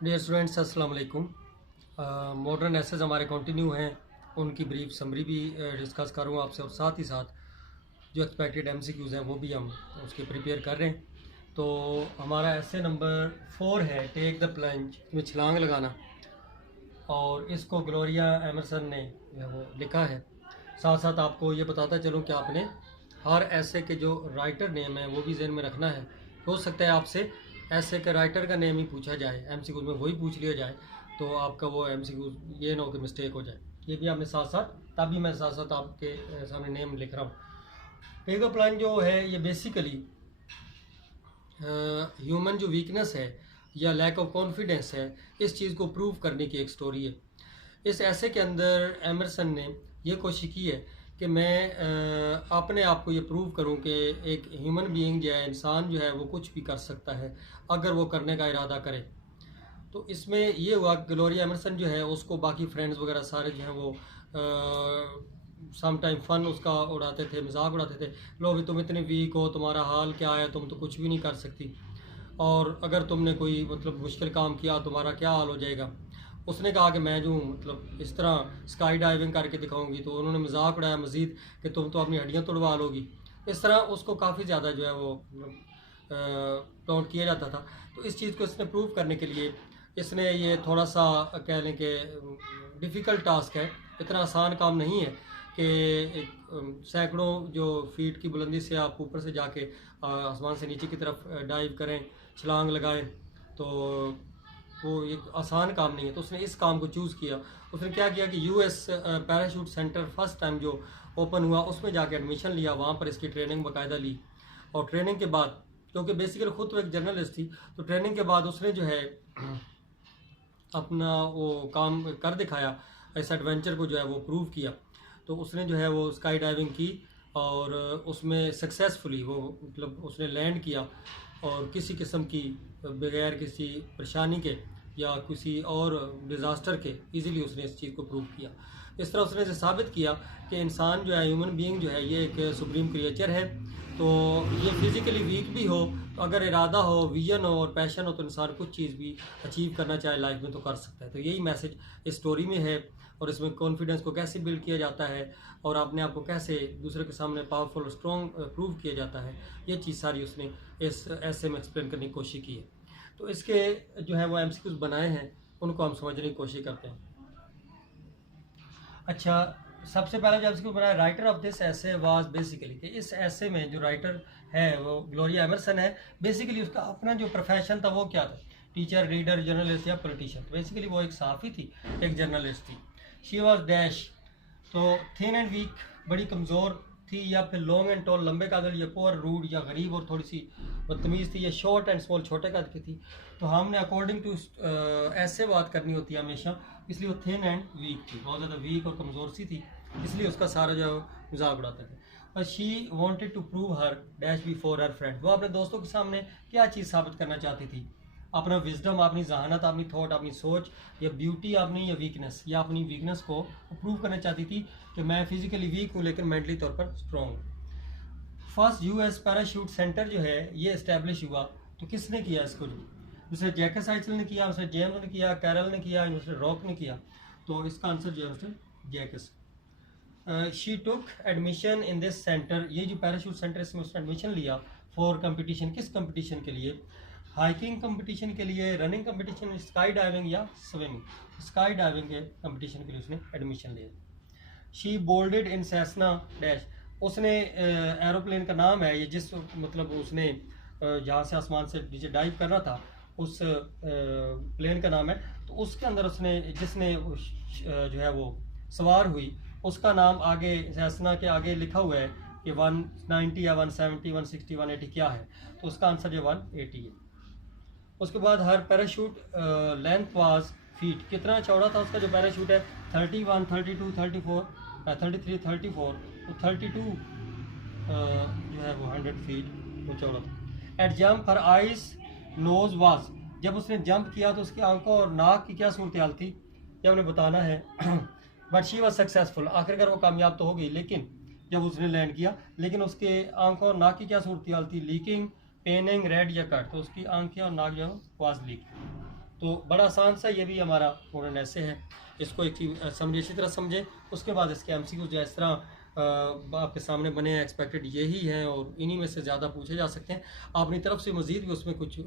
Dear students, अस्सलाम वालेकुम। Modern assess हमारे कंटिन्यू हैं, उनकी ब्रीफ समरी भी डिस्कस करूँगा आपसे, और साथ ही साथ जो एक्सपेक्टेड एमसीक्यूज़ हैं वो भी हम उसके प्रिपेयर कर रहे हैं। तो हमारा एसे नंबर 4 है, टेक द प्लंज, में छलांग लगाना, और इसको ग्लोरिया एमरसन ने जो है वो लिखा है। साथ साथ आपको ये बताता चलूँ कि आपने हर ऐसे के जो राइटर नेम है वो भी ज़हन में रखना है। हो सकता है आपसे ऐसे के राइटर का नेम ही पूछा जाए, एमसीक्यूज़ में वही पूछ लिया जाए, तो आपका वो एमसीक्यू ये ना हो कि मिस्टेक हो जाए। ये भी आपने साथ साथ, तभी मैं साथ साथ आपके सामने नेम लिख रहा हूँ। पेगो प्लान जो है ये बेसिकली ह्यूमन जो वीकनेस है या लैक ऑफ कॉन्फिडेंस है, इस चीज़ को प्रूव करने की एक स्टोरी है। इस ऐसे के अंदर एमरसन ने ये कोशिश की है कि मैं अपने आप को ये प्रूव करूं कि एक ह्यूमन बीइंग जो है, इंसान जो है, वो कुछ भी कर सकता है अगर वो करने का इरादा करे। तो इसमें ये हुआ, ग्लोरिया एमरसन जो है उसको बाकी फ्रेंड्स वगैरह सारे जो हैं वो सम टाइम फ़न उसका उड़ाते थे, मजाक उड़ाते थे। लो भी तुम इतने वीक हो, तुम्हारा हाल क्या है, तुम तो कुछ भी नहीं कर सकती, और अगर तुमने कोई मतलब मुश्किल काम किया तुम्हारा क्या हाल हो जाएगा। उसने कहा कि मैं जो मतलब इस तरह स्काई डाइविंग करके दिखाऊंगी, तो उन्होंने मजाक उड़ाया मज़ीद कि तुम तो अपनी हड्डियाँ तोड़वा लोगी। इस तरह उसको काफ़ी ज़्यादा जो है वो टॉन्ट किया जाता था। तो इस चीज़ को इसने प्रूव करने के लिए इसने ये थोड़ा सा कह लें कि डिफ़िकल्ट टास्क है, इतना आसान काम नहीं है कि एक सैकड़ों जो फीट की बुलंदी से आप ऊपर से जाके आसमान से नीचे की तरफ डाइव करें, छलांग लगाएं, तो वो एक आसान काम नहीं है। तो उसने इस काम को चूज़ किया। उसने क्या किया कि US parachute centre first time जो ओपन हुआ उसमें जाके एडमिशन लिया, वहाँ पर इसकी ट्रेनिंग बाकायदा ली। और ट्रेनिंग के बाद, क्योंकि बेसिकली खुद तो एक जर्नलिस्ट थी, तो ट्रेनिंग के बाद उसने जो है अपना वो काम कर दिखाया, इस एडवेंचर को जो है वो प्रूव किया। तो उसने जो है वो स्काई डाइविंग की और उसमें सक्सेसफुली वो मतलब उसने लैंड किया, और किसी किस्म की बगैर किसी परेशानी के या किसी और डिज़ास्टर के इजीली उसने इस चीज़ को प्रूव किया। इस तरह उसने साबित किया कि इंसान जो है, ह्यूमन बीइंग जो है, ये एक सुप्रीम क्रिएचर है। तो ये फिज़िकली वीक भी हो, तो अगर इरादा हो, विजन हो और पैशन हो, तो इंसान कुछ चीज़ भी अचीव करना चाहे लाइफ में तो कर सकता है। तो यही मैसेज इस स्टोरी में है, और इसमें कॉन्फिडेंस को कैसे बिल्ड किया जाता है और अपने आप को कैसे दूसरे के सामने पावरफुल और स्ट्रॉन्ग प्रूव किया जाता है, ये चीज़ सारी उसने इस ऐसे में एक्सप्लेन करने की कोशिश की है। तो इसके जो है वो एमसीक्यूज बनाए हैं, उनको हम समझने की कोशिश करते हैं। अच्छा, सबसे पहले जब एमसीक्यू बनाया, राइटर ऑफ दिस ऐसे वाज बेसिकली, कि इस ऐसे में जो राइटर है वो ग्लोरिया एमरसन है। बेसिकली उसका अपना जो प्रोफेशन था वो क्या था, टीचर, रीडर, जर्नलिस्ट या पॉलिटिशियन। बेसिकली वो एक सहाफ़ी थी, एक जर्नलिस्ट थी। शी वॉज डैश, तो थिन एंड वीक, बड़ी कमज़ोर थी, या फिर लॉन्ग एंड टॉल, लंबे कद वाली, या पुअर, रूड, या गरीब और थोड़ी सी बदतमीज़ थी, या शॉर्ट एंड स्मॉल, छोटे कद की थी। तो हमने अकॉर्डिंग टू ऐसे बात करनी होती है हमेशा, इसलिए वो थिन एंड वीक थी, बहुत ज़्यादा वीक और कमज़ोर सी थी, इसलिए उसका सारा जो मजाक उड़ाते थे। और she wanted to prove her dash before her friend, वो अपने दोस्तों के सामने क्या चीज़ साबित करना चाहती थी, अपना विजडम, अपनी जहानत, अपनी थॉट, अपनी सोच, या ब्यूटी अपनी, या वीकनेस, या अपनी वीकनेस को प्रूव करना चाहती थी कि मैं फिजिकली वीक हूँ लेकिन मेंटली तौर पर स्ट्रॉन्ग हूँ। फर्स्ट यूएस पैराशूट सेंटर जो है ये इस्टेब्लिश हुआ, तो किसने किया इसको? मिस्टर जैकस आइचल ने किया, मिस्टर जेम्स ने किया, कैरल ने किया, मिस्टर रॉक ने किया। तो इसका आंसर जो है mister Jacques. She took admission in this centre, ये जो पैराशूट सेंटर, इसमें उसने एडमिशन लिया फॉर कंपटीशन, किस कंपटीशन के लिए? हाइकिंग कंपटीशन के लिए, रनिंग कंपटीशन, स्काई डाइविंग या स्विमिंग। स्काई डाइविंग के कंपटीशन के लिए उसने एडमिशन लिया। शी बोल्डेड इन सेसना डैश, उसने एरोप्लेन का नाम है ये, जिस मतलब उसने जहाँ से आसमान से नीचे डाइव कर रहा था, उस प्लेन का नाम है। तो उसके अंदर उसने जिसने जो है वो सवार हुई, उसका नाम आगे सेसना के आगे लिखा हुआ है कि 190 या 170, 160, 180 क्या है, तो उसका आंसर जो 180 है। उसके बाद हर पैराशूट लेंथ वाज फीट, कितना चौड़ा था उसका जो पैराशूट है? 31, 32, 34, 33, 34, तो 32 जो है वो 100 फीट वो चौड़ा था। At jump her eyes nose was, जब उसने जंप किया तो उसकी आंखों और नाक की क्या सूरत हाल थी, ये हमने बताना है। बट शी वॉज सक्सेसफुल, आखिरकार वो कामयाब तो हो गई, लेकिन जब उसने लैंड किया, लेकिन उसके आंखों और नाक की क्या सूरत हाल थी? लीकिंग, पेनिंग, रेड या कट। तो उसकी आंखें और नाक जो है वाज लीक। तो बड़ा आसान सा ये भी हमारा मॉडर्न ऐसे है। इसको एक चीज समझिए, अच्छी तरह समझें। उसके बाद इसके एमसीक्यू जो इस तरह आपके सामने बने हैं, एक्सपेक्टेड यही हैं और इन्हीं में से ज़्यादा पूछे जा सकते हैं। अपनी तरफ से मज़ीद भी उसमें कुछ